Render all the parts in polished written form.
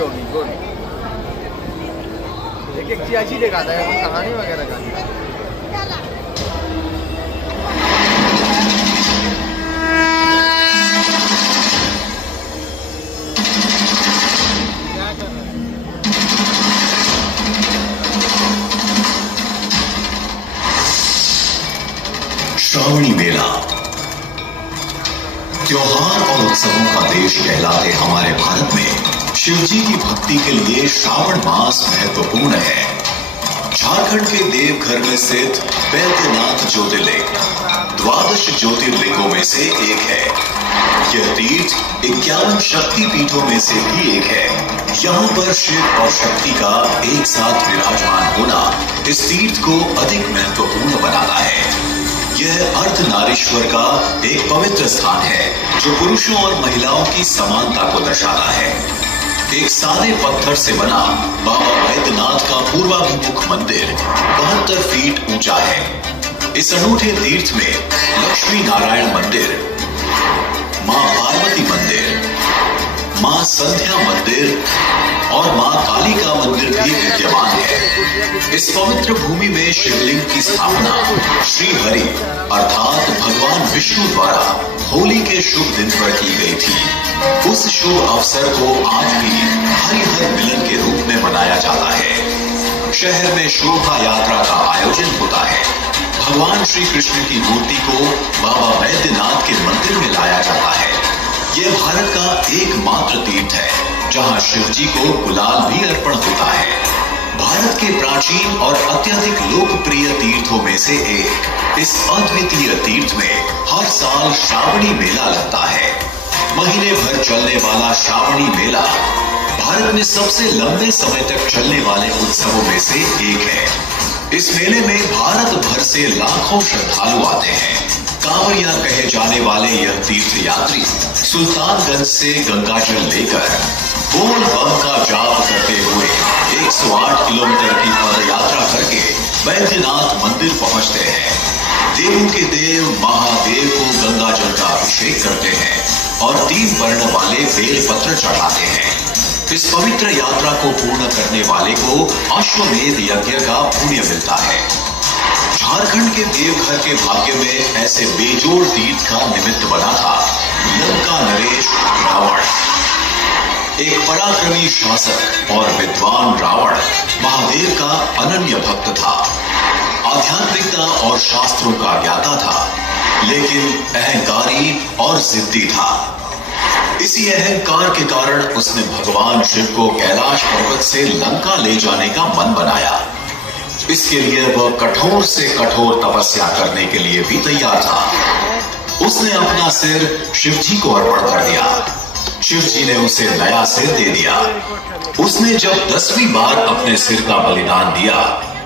होगी गुड। एक एक चीज अच्छी दिखाता है, कुछ कहानी वगैरह का। श्रावणी मेला त्योहार और उत्सवों का देश कहलाते हमारे भारत में शिव जी की भक्ति के लिए श्रावण मास महत्वपूर्ण है। झारखंड के देवघर में स्थित बैद्यनाथ ज्योतिर्लिंग 12 ज्योतिर्लिंगों में से एक है। यह तीर्थ 51 शक्ति पीठों में से भी एक है। यहाँ पर शिव और शक्ति का एक साथ विराजमान होना इस तीर्थ को अधिक महत्वपूर्ण बनाता है। यह अर्धनारीश्वर का एक पवित्र स्थान है जो पुरुषों और महिलाओं की समानता को दर्शाता है। एक सादे पत्थर से बना बाबा बैद्यनाथ का पूर्वाभिमुख मंदिर 72 फीट ऊंचा है। इस अनूठे तीर्थ में लक्ष्मी नारायण मंदिर, मां पार्वती मंदिर, मां संध्या मंदिर और मां काली का मंदिर भी विद्यमान है। इस पवित्र भूमि में शिवलिंग की स्थापना श्री हरि अर्थात भगवान विष्णु द्वारा होली के शुभ दिन पर की गई थी। उस शुभ अवसर को आज भी हरिहर मिलन के रूप में मनाया जाता है। शहर में शोभा यात्रा का आयोजन होता है। भगवान श्री कृष्ण की मूर्ति को बाबा बैद्यनाथ के मंदिर में लाया जाता है। यह भारत का एकमात्र तीर्थ है जहां शिव जी को गुलाल भी अर्पण होता है। भारत के प्राचीन और अत्यधिक लोकप्रिय तीर्थों में से एक इस अद्वितीय तीर्थ में हर साल श्रावणी मेला लगता है। महीने भर चलने वाला श्रावणी मेला भारत में सबसे लंबे समय तक चलने वाले उत्सवों में से एक है। इस मेले में भारत भर से लाखों श्रद्धालु आते हैं। कांवरिया कहे जाने वाले यह तीर्थ यात्री सुल्तानगंज से गंगाजल लेकर बोल बम का जाप करते हुए 108 किलोमीटर की पद यात्रा करके बैद्यनाथ मंदिर पहुंचते हैं। देवों के देव महादेव को गंगाजल का अभिषेक करते हैं और 3 वर्ण वाले बेल पत्र चढ़ाते हैं। इस पवित्र यात्रा को पूर्ण करने वाले को अश्वमेध यज्ञ का पुण्य मिलता है। झारखंड के देवघर के भाग्य में ऐसे बेजोड़ तीर्थ का निमित्त बना था लंका नरेश रावण। एक पराक्रमी शासक और विद्वान रावण महादेव का अनन्य भक्त था। आध्यात्मिकता और शास्त्रों का ज्ञाता था, लेकिन अहंकारी और जिद्दी था। इसी अहंकार के कारण उसने भगवान शिव को कैलाश पर्वत से लंका ले जाने का मन बनाया। इसके लिए वह कठोर से कठोर तपस्या करने के लिए भी तैयार था। उसने अपना सिर शिव जी को अर्पण कर दिया। शिव जी ने उसे नया सिर दे दिया। उसने जब 10वीं बार अपने सिर का बलिदान दिया,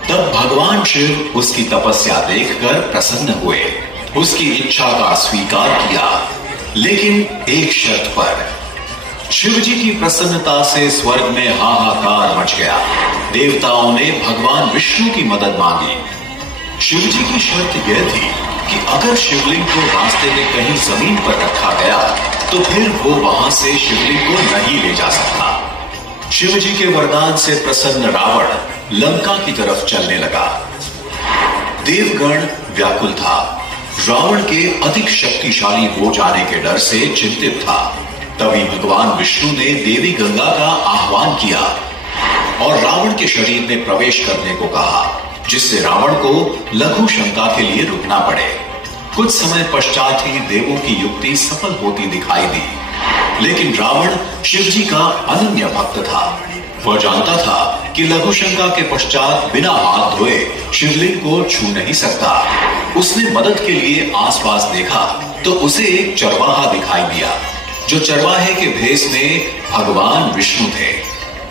तब भगवान शिव उसकी तपस्या देखकर प्रसन्न हुए, उसकी इच्छा का स्वीकार किया, लेकिन एक शर्त पर। शिव जी की प्रसन्नता से स्वर्ग में हाहाकार मच गया। देवताओं ने भगवान विष्णु की मदद मांगी। शिव जी की शर्त यह थी कि अगर शिवलिंग को रास्ते में कहीं जमीन पर रखा गया तो फिर वो वहां से शिवलिंग को नहीं ले जा सकता। शिव जी के वरदान से प्रसन्न रावण लंका की तरफ चलने लगा। देवगण व्याकुल था। रावण के अधिक शक्तिशाली हो जाने के डर से चिंतित था। तभी भगवान विष्णु ने देवी गंगा का आह्वान किया और रावण के शरीर में प्रवेश करने को कहा, जिससे रावण को लघु शंका के लिए रुकना पड़े। कुछ समय पश्चात ही देवों की युक्ति सफल होती दिखाई दी, लेकिन रावण शिव जी का अनन्य भक्त था। वह जानता था कि लघु शंका के पश्चात बिना हाथ धोए शिवलिंग को छू नहीं सकता। उसने मदद के लिए आसपास देखा तो उसे एक चरवाहा दिखाई दिया, जो चरवाहे के भेष में भगवान विष्णु थे।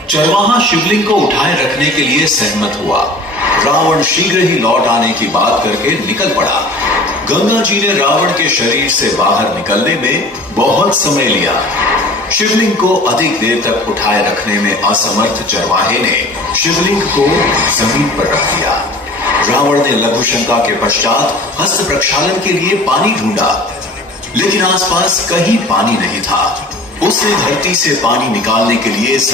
चरवाहा शिवलिंग को उठाए रखने के लिए सहमत हुआ। रावण शीघ्र ही लौट आने की बात करके निकल पड़ा। गंगा जी ने रावण के शरीर से बाहर निकलने में बहुत समय लिया। शिवलिंग को अधिक देर तक उठाए रखने में असमर्थ चरवाहे ने शिवलिंग को जमीन पर रख दिया। रावण ने लघु शंका के पश्चात हस्त प्रक्षालन के लिए पानी ढूंढा, लेकिन आसपास कहीं पानी नहीं था। उसने धरती से पानी निकालने के लिए